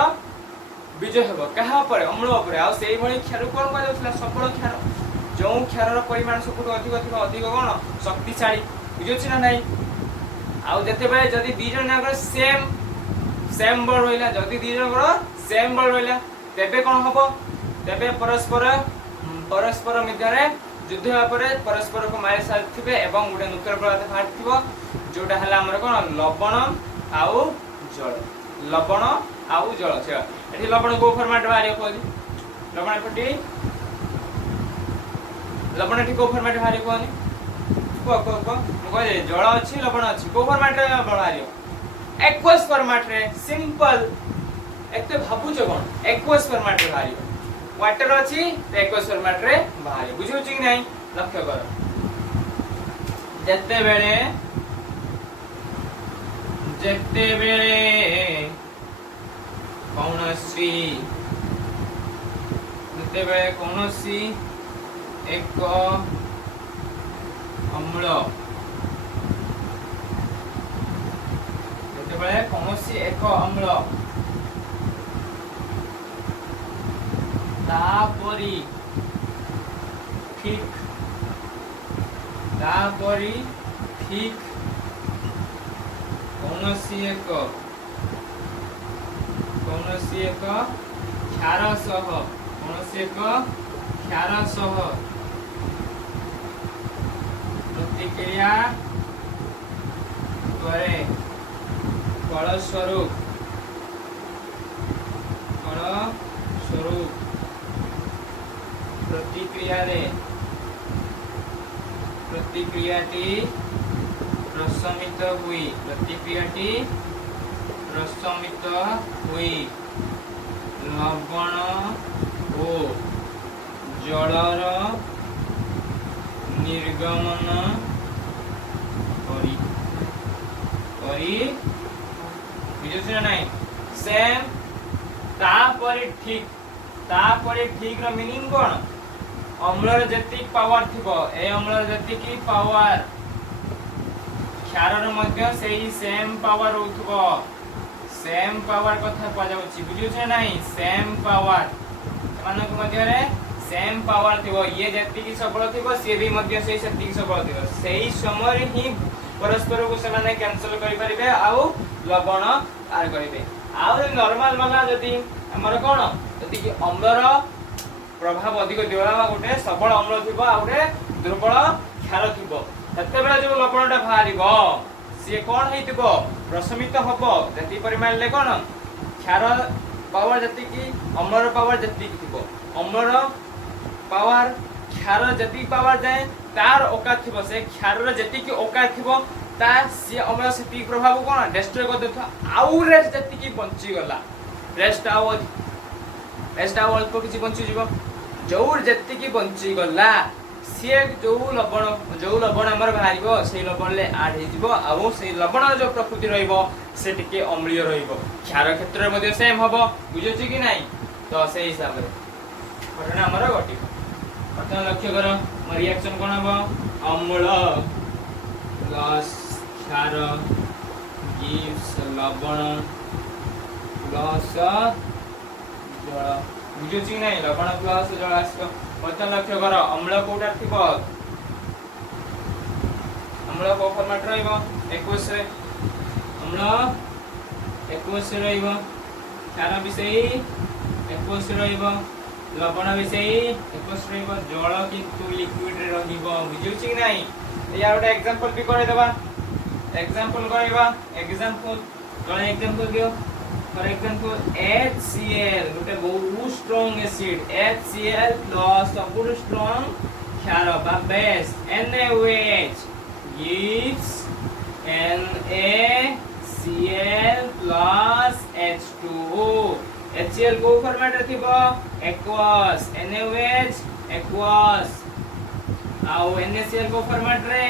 विजय हेबो कहा पर अम्ल ऊपर आ सेही भली क्षार कोन कह जाउथला सबल क्षार जो क्षार परिमाण सबुठ अधिक थिबो अधिक कोन शक्तिशाली बुझुछि ना नाही आ जते बेले जदी दी जण नागर सेम बल होइला जदी दी जण सेम बल होइला तेबे कोन हबो तेबे परस्पर मध्यरे युद्ध हेबा परे परस्पर को मारि साथिबे एवं गुटे न्यूक्लियर पदार्थ फाटिथिबो जोटा हला हमर कोन लवण आउ जल से एठी लवण को फॉर्मेट बाहरियो कोनी लवण एठी को फॉर्मेट बाहरियो कोनी को मोय जल अछि लवण अछि को फॉर्मेट बाहरियो एक्वस फॉर्मेट रे सिंपल एते भाबु छ कोन एक्वस फॉर्मेट रे बाहरियो वाटर अछि तो एक्वस फॉर्मेट रे बाहरियो बुझियो कि नै लक्ष्य कर जत्ते बेले कौनसी एक अम्ल कौनसी एक अम्ल तापरी ठीक कौनसी एक क्षार सह प्रतिक्रिया करे फलस्वरूप प्रतिक्रियाटी प्रशमित हुई लवण ओ जलर निर्गमन करी बुझुछ ना सेम तापरे ठीक रो मीनिंग कोन अम्लर जति पावर थिबो ए अम्लर जति की पावर क्षारर मध्य सेही सेम पावर होथबो सेम पावर कथा को जाउची बुझुछ नाही सेम पावर मानक मध्य रे सेम पावर थिबो ये जति की सबल थिबो से भी मध्य सेही जति की सबल थिबो सेही समय ही परस्पर को समान कैंसिल करि परिबे आउ लवण आर करिबे आउ नॉर्मल वाला जति हमर कोन जति की अम्लर प्रभाव अधिक दिवाला गोटे सबल अम्ल थिबो आ गोटे दुर्बल क्षार थिबो तते बेला जो लवणटा बाहरिबो से कोन हेतिबो प्रशमित हबो जति परिमाण ले कोन क्षार पावर जति की अम्लर पावर जति की थिबो अम्लर पावर क्षार जति पावर जाय तार ओका थिबो से क्षारर जति की ओका थिबो ता से अम्ल से प्रभाव कोन डिस्ट्रॉय कर देथो आउ रेस्ट जति की बंची गला रेस्ट आउ अल्प किछि बंची जीवो जौर जति की बंची गला से जो लवण हमर बाहरिबो से लवण ले आड हे जीवो आ से लवण जो प्रकृति रहइबो से टिके अम्लीय रहइबो क्षार क्षेत्र मध्ये सेम हबो बुझुछि कि नाही तो से हिसाब रे घटना हमर घटी प्रथम लक्ष्य करो रिएक्शन कोन हबो अम्ल प्लस क्षार गिव्स लवण प्लस जल बुझुछि नै लवण प्लस जल आसको प्रथम लक्ष्य करो अम्ल कोटा थिबो अम्ल को फॉर्मेट रहइबो 21 रे अम्ल 21 रहइबो क्षार विषय 21 रहइबो लवण विषय 21 रहइबो जल किंतु लिक्विड रे रहइबो बुझुछि कि नै या गोटे एग्जांपल भी करे देबा एग्जांपल करबा एग्जांपल कोन एग्जांपल दियो फॉर एग्जांपल HCl गोटे बहुत स्ट्रांग एसिड HCl प्लस सबुट स्ट्रांग क्षार बा base NaOH gives NaCl plus H2O HCl को फॉर्मेट रे थिबो aqueous NaOH aqueous आउ NaCl को फॉर्मेट रे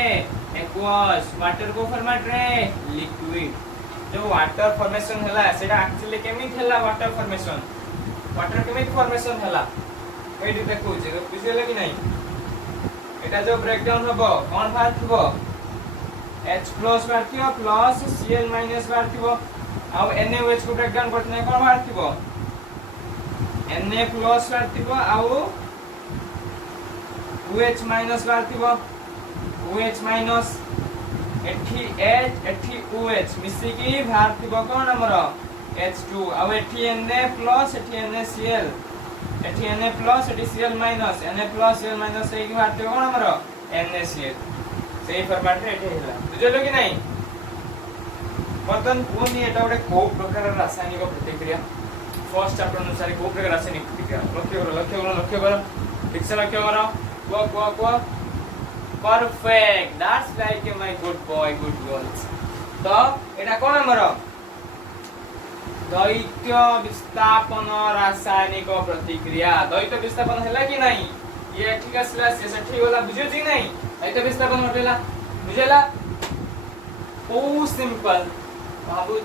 aqueous वाटर को फॉर्मेट रे लिक्विड जो वाटर फॉर्मेशन हला सेटा एक्चुअली केमित हला वाटर केमित फॉर्मेशन हला एठी देखु जे बुझिले कि नै एटा जो ब्रेकडाउन हबो कोन बाहर थिबो H प्लस बारथिबो प्लस Cl माइनस बारथिबो आ NaOH को ब्रेक डाउन करथने कोन बारथिबो Na प्लस बारथिबो आ OH माइनस बारथिबो OH माइनस एठी H एठी OH मिसी की बारथिबो कोन हमर H2 आ एठी Na प्लस एठी NaCl एठी Na प्लस एठी Cl minus Na plus Cl minus से की बारथिबो कोन हमर NaCl सेही फॉर्मेट रे एठी हिला बुझलो कि नहीं बर्तन कोनी एटा गोटे को प्रकार रासायनिक प्रतिक्रिया फर्स्ट चैप्टर अनुसार को प्रकार रासायनिक प्रतिक्रिया लक्ष्य करो ठीक से लक्ष्य करो को perfect that's like my good boy good girls तो एटा कोन हमर द्वैत विस्थापन रासायनिक प्रतिक्रिया द्वैत विस्थापन हैला कि नहीं ये ठीक असला से ठीक होला बुझियो कि नहीं द्वैत विस्थापन होटेला बुझेला ओ सिंपल बाबू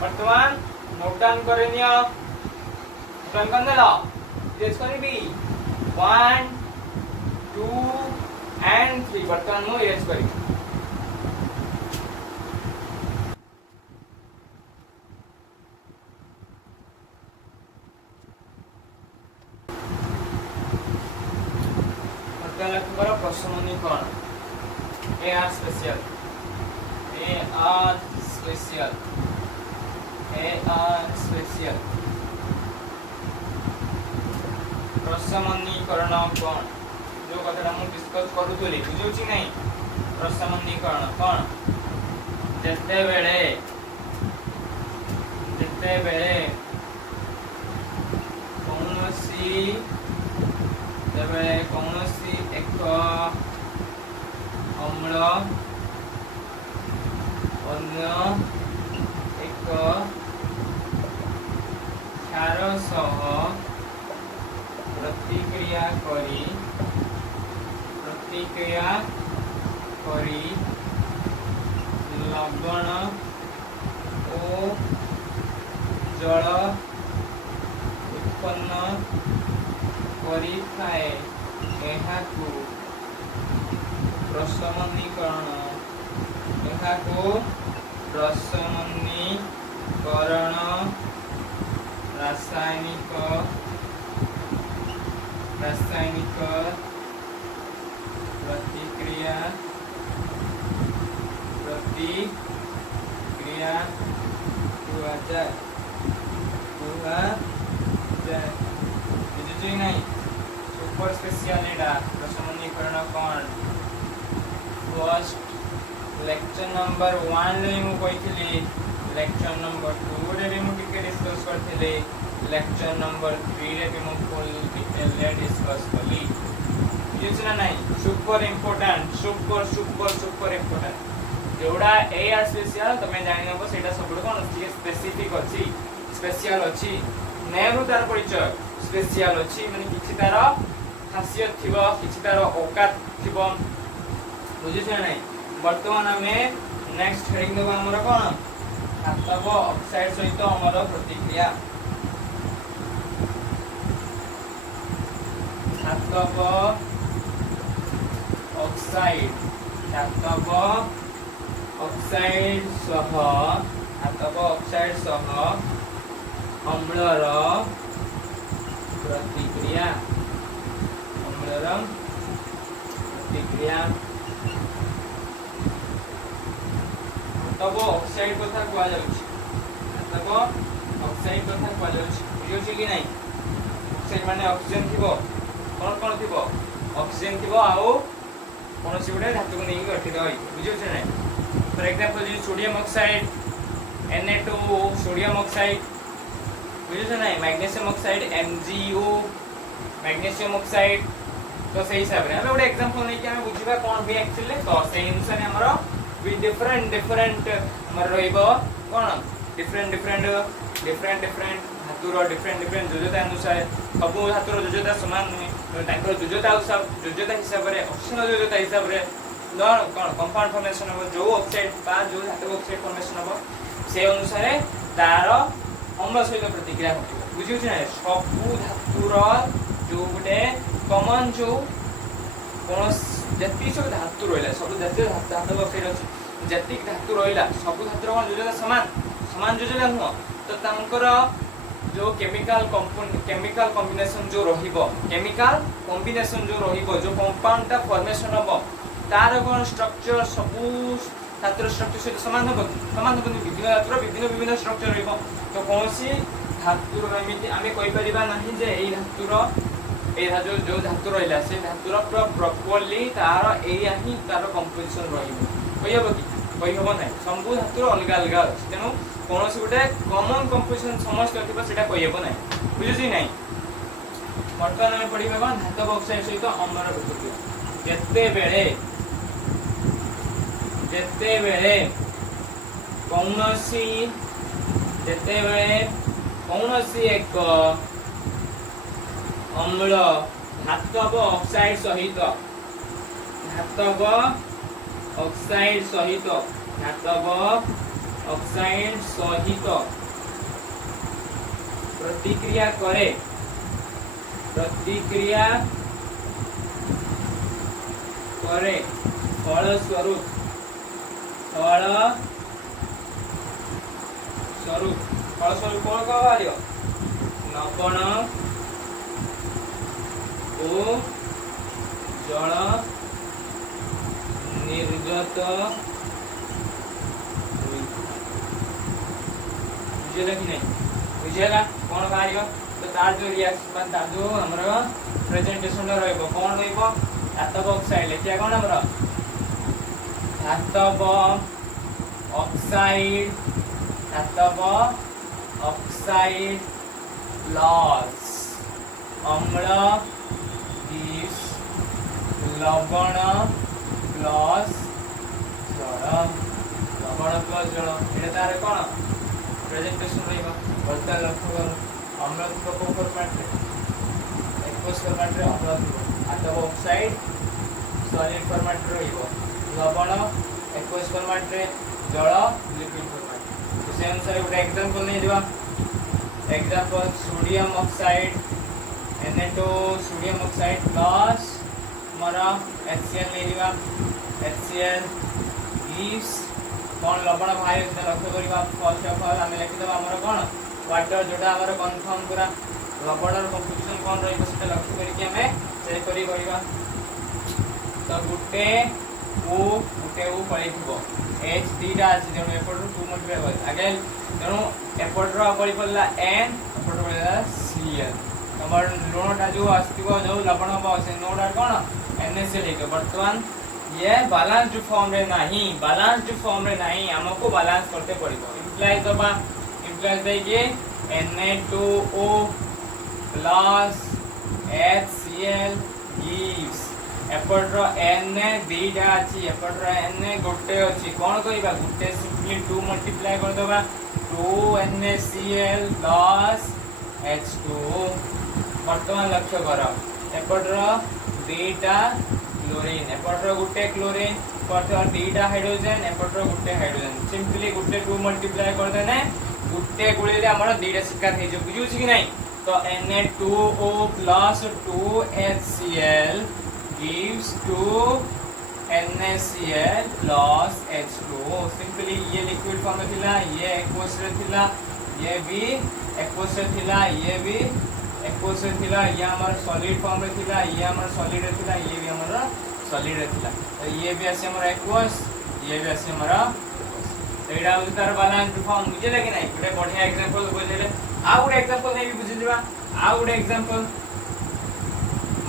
वर्तमान नोट डाउन करनियो डाउन कर देला इरेज करबी 1 2 एंड 3 वर्तमान मु इरेज करबी प्रशमनीकरण AR special प्रशमनीकरण कौन जो कथाटा मु डिस्कस करूथली बुझुची नहीं प्रशमनीकरण कौन जेते बेले कौनसी एक अम्ल अन्य एक क्षार सह प्रतिक्रिया करी लवण और जल उत्पन्न करी थाए एहाकू प्रशमनीकरण रासायनिक प्रतिक्रिया हुआ जाए बुझुची नहीं सुपर स्पेशल एटा प्रशमनीकरण कौन फर्स्ट लेक्चर नंबर 1 रे मु कहितली लेक्चर नंबर 2 रे मु टिके डिस्कस करथिले लेक्चर नंबर 3 रे भी मु फुल डिटेल रे डिस्कस कली बुझुना नहीं सुपर इंपोर्टेंट जोड़ा एआर स्पेशल तमे जानि हबो सेटा सब कोन स्पेसिफिक अछि स्पेशल अछि नेहरू तार परिचय स्पेशल अछि माने किछि तार खासियत थिबो किछि तार औकात थिबो बुझिछ नै वर्तमान हमें नेक्स्ट हेडिंग देबो हमर कोन धातव ऑक्साइड सहित हमर प्रतिक्रिया धातव ऑक्साइड सह अम्लर प्रतिक्रिया तब ऑक्साइड कथा कुआ जाउछि तब ऑक्साइड कथा कुआ जाउछि बुझियो कि नहीं ऑक्साइड माने ऑक्सीजन थिबो कोन थिबो ऑक्सीजन थिबो आउ कोनसी गुडे धातु को नहीं गठित होई बुझियो छै नै for example J sodium oxide Na2 sodium oxide बुझियो छै नै magnesium oxide MgO magnesium oxide तो सही हिसाब रे हम गोटे एग्जांपल नै कि हम बुझिबा कोन भी एक्चुअली तो से अनुसार हमरो भी डिफरेंट हमर रहइबो कोन डिफरेंट धातुर डिफरेंट योग्यता अनुसार सब धातुर योग्यता समान नुहे तांकर योग्यता हिसाब रे ऑक्सीजन योग्यता हिसाब रे कोन कंपाउंड फॉर्मेशन हो जो ऑक्साइड बा जो धातु ऑक्साइड फॉर्मेशन हो से अनुसार तार अम्ल सहित प्रतिक्रिया होती बुझियो छै सब धातुर जो गोटे कॉमन जो कोन जति सब धातु रहिला सब जति धातु बक्साइड अछि जति धातु रहिला सब धातु कोन जोजला समान समान जोजला न तो तांकर जो केमिकल कॉम्बिनेशन जो रहिबो केमिकल कॉम्बिनेशन जो रहिबो जो कंपाउंड ता फॉर्मेशन हबो तार कोन स्ट्रक्चर सब धातुर स्ट्रक्चर से समान हबो विभिन्न धातुर विभिन्न स्ट्रक्चर रहिबो तो कोनसी धातुर एमिति आमे कहि परिबा नाही जे एई धातुर ए धातु जो धातु रहिला से धातुर प्रॉपर्ली तार एया ही तार कंपोजिशन रहिबो कहि हबो कि कहि हबो नै संबु धातुर अलग अलग अछि तेनु कोनोसी गुटे कॉमन कंपोजिशन समस्त थिबो सेटा कहि हबो नै बुझिछि नै वर्तमान में पढिबा कोन धातु ऑक्साइड सहित अम्लर प्रक्रिया जेते बेले कौनसी एक अम्ल धातव ऑक्साइड सहित प्रतिक्रिया करे फल स्वरूप कौन कह लवण ओ जल निर्गत बुझेगा कि नहीं बुझेगा कौन बाहर तो तार जो रिएक्शन तार जो हमर प्रेजेंटेशन रहइबो कौन रहइबो धातव ऑक्साइड लेखिया कौन हमर धातव ऑक्साइड प्लस अम्ल gives लवण प्लस जल एटा तार कौन प्रेजेंटेशन रहइबो वर्तमान लक्ष्य कर अम्लत्व को फॉर्मेट रे एक्वस फॉर्मेट रे अम्लत्व धातव ऑक्साइड सॉलिड फॉर्मेट रे रहइबो लवण एक्वस फॉर्मेट रे जल लिक्विड फॉर्मेट तो से अनुसार एक एग्जांपल नै दिबा example sodium oxide Na2 sodium oxide plus हमारा HCl नै दिबा HCl gives कोन लवण भाई से लक्ष्य करिबा फर्स्ट ऑफ ऑल हम लिखि देबा हमर कोन वाटर जोटा हमर कंफर्म पूरा लवणर कंपोजिशन कोन रहइबो सेटा लक्ष्य करि कि हमें चेक करि करिबा तो गुटे ओ पळिथिबो H दीटा अछि तेनु एपट 2 मल्टीप्लाई होय आगे तेनु एपट रो पळि पडला N एपट पळिला Cl हमर ऋणटा जो आस्तिबो जो लवण बा से नोड कोन NaCl लेके वर्तमान ये बैलेंस्ड फॉर्म रे नहीं हमको बैलेंस करते पड़िबो इम्प्लाइज देके Na2O प्लस HCl gives एपट रो Na दीटा अछि एपट रो Na गोटे अछि कोन करिबा गोटे सिंपली 2 मल्टीप्लाई कर देबा 2 NaCl प्लस H2O वर्तमान लक्ष्य कर एपट रो दीटा क्लोरीन एपट रो गुटे क्लोरीन एपट रो दीटा हाइड्रोजन एपट रो गुटे हाइड्रोजन सिंपली गुटे 2 मल्टीप्लाई कर देने गुटे गुळे रे हमर दीटा सिक्का थै जो बुझु छी कि नहीं तो Na2O plus 2HCl gives 2 NaCl plus H2O simply ये लिक्विड फॉर्म में थिला ये एक्वस रे थिला ये भी एक्वस रे थिला ये भी एक्वस रे थिला ये हमर सॉलिड फॉर्म रे थिला ये हमर सॉलिड रे थिला ये भी हमर सॉलिड रे थिला तो ये भी आसी हमर एक्वस ये भी आसी हमर एडा उस तार बैलेंस फॉर्म बुझे लगे नहीं गुटे बढ़िया एग्जांपल बुझेले आ गुटे एग्जांपल नै भी बुझि दिबा आ गुटे example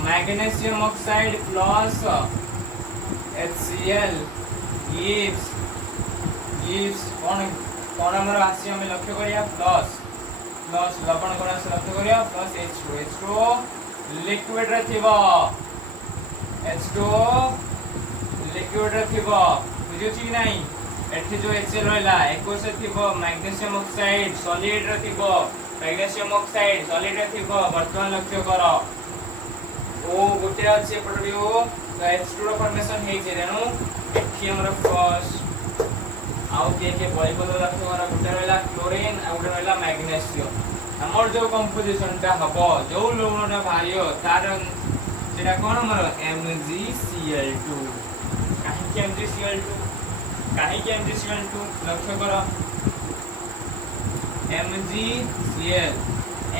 magnesium oxide plus HCl gives कौन हमर आसी हम लक्ष्य करिया प्लस लवण कोन से लक्ष्य करिया प्लस H2O लिक्विड रे थिबो H2O लिक्विड रे थिबो बुझियो छी नहीं एठी जो HCl रहला एकोसे थिबो मैग्नीशियम ऑक्साइड सॉलिड रे थिबो मैग्नीशियम ऑक्साइड सॉलिड रे थिबो वर्तमान लक्ष्य करो ओ गुटे अछि एपट ओ तो H2 रो फॉर्मेशन हे जे रेनु एठी हमर फर्स्ट आउ के पॉलीबल लक्ष्य करो गुटे रहला क्लोरीन आ गुटे रहला मैग्नीशियम हमर जो कंपोजिशन ता हबो जो लवणटा भारियो तार सेटा कोन हमर MgCl2 काहे MgCl2 काहे MgCl2 लक्ष्य करो MgCl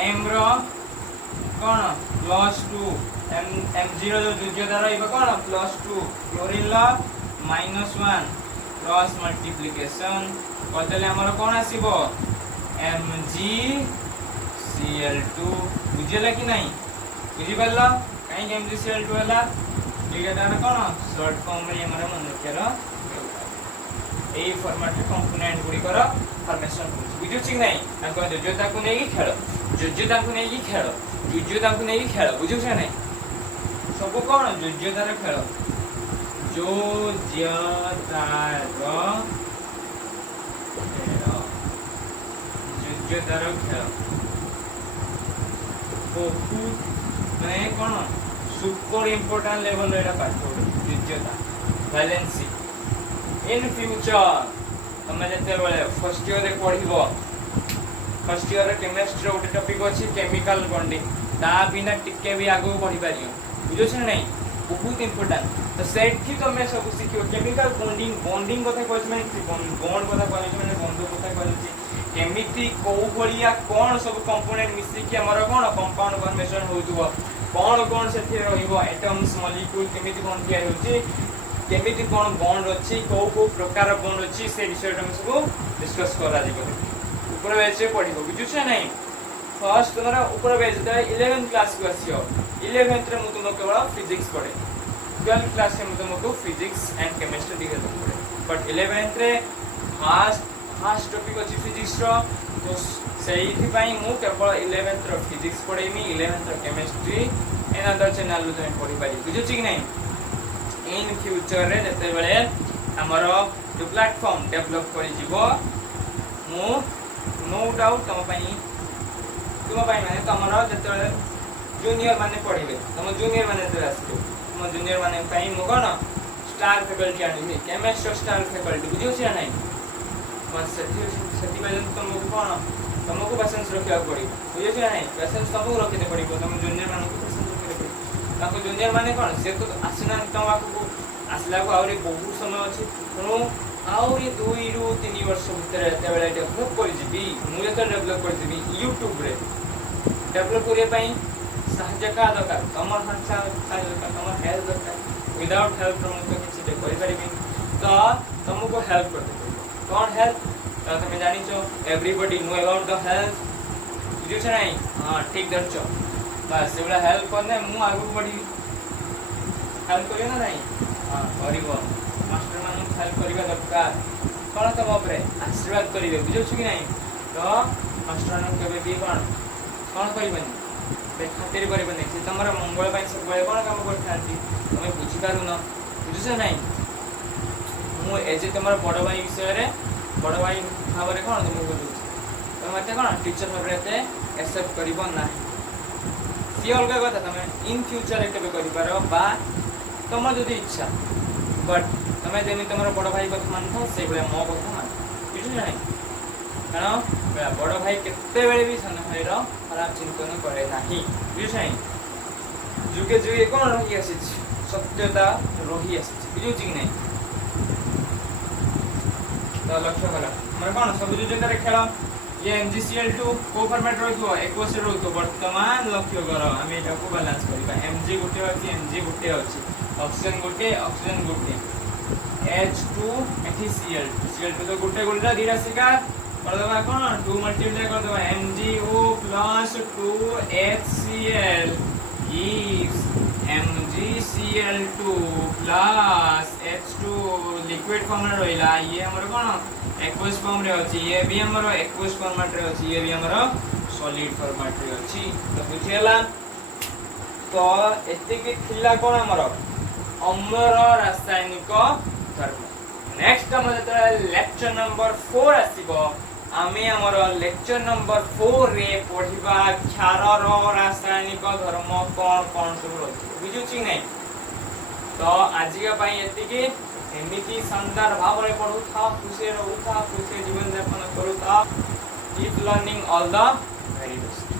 M रो कोन +2 M0 जो जुज्यता रहइबो कोन +2 क्लोरीन ला -1 क्रॉस मल्टीप्लिकेशन करदेले हमर कोन आसीबो MgCl2 बुझिला कि नहीं बुझि पारला काहे MgCl2 हला एटार कोन शॉर्ट फॉर्म रे हमर मन रखेला ए फॉर्मेट रे कंपोनेंट गुडी कर फॉर्मेशन बुझु छि नहीं ताको जुज्यता को नेकी खेल जुज्यता को नेकी खेल जुज्यता को नेकी खेल बुझु छ नहीं सब कोन जुज्यता रे खेल जुज्यतार खेल बहुत मैं कौन सुपर इम्पोर्टेंट लेवल एटा पाठ जुज्यता वैलेंसी इन फ्यूचर तुम जते बेले फर्स्ट ईयर रे पढिबो फर्स्ट ईयर रे केमिस्ट्री ओटे टॉपिक अछि केमिकल बॉन्डिंग ता बिना टिके भी आगो पढि पारियो बुझो छ नहीं बहुत इम्पोर्टेंट तो सेठी तो मैं सब सिखियो केमिकल बॉन्डिंग बॉन्डिंग कथा कहछ मैं बॉन्ड कथा कहछ मैं बंधु कथा कहछ केमिति को भलिया कोन सब कंपोनेंट मिसी कि हमर कोन कंपाउंड फॉर्मेशन होउतबो कोन सेठी रहिबो एटम्स मॉलिक्यूल केमिति कोन किया होछि केमिति कोन बॉन्ड अछि को प्रकार बॉन्ड अछि से विषय हम सब डिस्कस करा दिबो ऊपर बेच रे पढिबो बुझु छ नहीं फर्स्ट तुम्हारा ऊपर बेच दे 11th क्लास को आसियो 11th रे मु तुम केवल फिजिक्स पढे 12th क्लास में तुमको फिजिक्स एंड केमिस्ट्री दिखे पड़े बट 11th रे फास्ट टॉपिक अछि फिजिक्स रो तो सेही पई मु केवल 11th रो फिजिक्स पढेमी 11th रो केमिस्ट्री एंड अदर चैनल रो तुम पढि पारी बुझु छी कि नहीं इन फ्यूचर रे जते बेले हमर जो प्लेटफॉर्म डेवलप करि जिवो मु नो डाउट तुम पई माने तमरो जते बेले जूनियर माने पढिबे तुम जूनियर माने जते आसिबो तुम जूनियर माने पई मु कोन स्टार फैकल्टी आनी केमिस्ट्री स्टार फैकल्टी बुझियो छी नहीं बस सेठी में तुमको कोन तुमको पेशेंस रखिया पड़ी बुझियो छी नहीं पेशेंस तुमको रखिते पड़िबो तुम जूनियर माने को पेशेंस रखिते पड़ी ताको जूनियर माने कोन से तो आसिना तुमको आसला को आउरी बहुत समय अछि तुनु आउरी 2 रु 3 वर्ष भीतर एते बेला डेवलप करि जिबी मु एते डेवलप करि जिबी YouTube रे डेवलप करे पई साहाय्य का दरकार तमर संसार दरकार तमर हेल्प दरकार विदाउट हेल्प तुम तो किसी दे करि परिबी तो तुमको हेल्प करते कौन हेल्प तो तुम जानि छो everybody know about the help बुझु छ नहीं हां ठीक दरचो बस सेवला हेल्प करने मु आगु बढ़ी हेल्प करियो ना नहीं हां करिवो मास्टर मानु हेल्प करिबा दरकार कोन तुम ऊपर आशीर्वाद करिवे बुझु छ कि नहीं तो मास्टर मानु केबे भी कोन करिबनी खातिर करबनी से तमरा मंगल पई सब बळे कोन काम करथांती तुम बुझी पारु न बुझु छ नहीं मु एजे तमरा बड़ भाई विषय रे बड़ भाई भाबरे कोन तुम बुझु तुम मते कोन टीचर भाबरे ते एक्सेप्ट करिवो ना सी अलगा कथा तुम इन फ्यूचर केबे करि पारो बा तुम जदी इच्छा बट तुम जेमी तमरा बड़ भाई कथा मानथो से बळे मो कथा मान बुझु नहीं कारण बड़ भाई केते बेले भी सान भाई रो खराब चिंतन करे नाही बुझु नहीं जुगे जुगे कोन रही आसी सत्यता रही आसी बुझु कि नहीं तो लक्ष्य करा हमर कोन सब जुजन रे खेल ये MgCl2 को फॉर्मेट रहतो एक्वस रहतो वर्तमान लक्ष्य करा हम एटा को बैलेंस करिबा Mg गुटे अछि Mg गुटे अछि ऑक्सीजन गुटे H2 एथि Cl2 तो गुटे गुलरा धीरा शिकार कर दबा कोन 2 मल्टीप्लाई कर दबा MgO + 2HCl gives MgCl2 + H2 liquid form रे रहिला ये हमर कोन एक्वस फॉर्म रे अछि ये भी हमर एक्वस फॉर्मेट रे अछि ये भी हमर सॉलिड फॉर्मेट रे अछि तो बुझियला तो एते के थिला कोन हमर अम्लर रासायनिक धर्म नेक्स्ट हम लेक्चर नंबर 4 आसीबो आमे हमर लेक्चर नंबर 4 रे पढिबा क्षारर रासायनिक धर्म कोन सब रहछि बुझु छी नै तो आज के पई एति के एमिति शानदार भाव रे पढु था खुशी रहू था खुशी जीवन यापन करू था keep learning all the very best.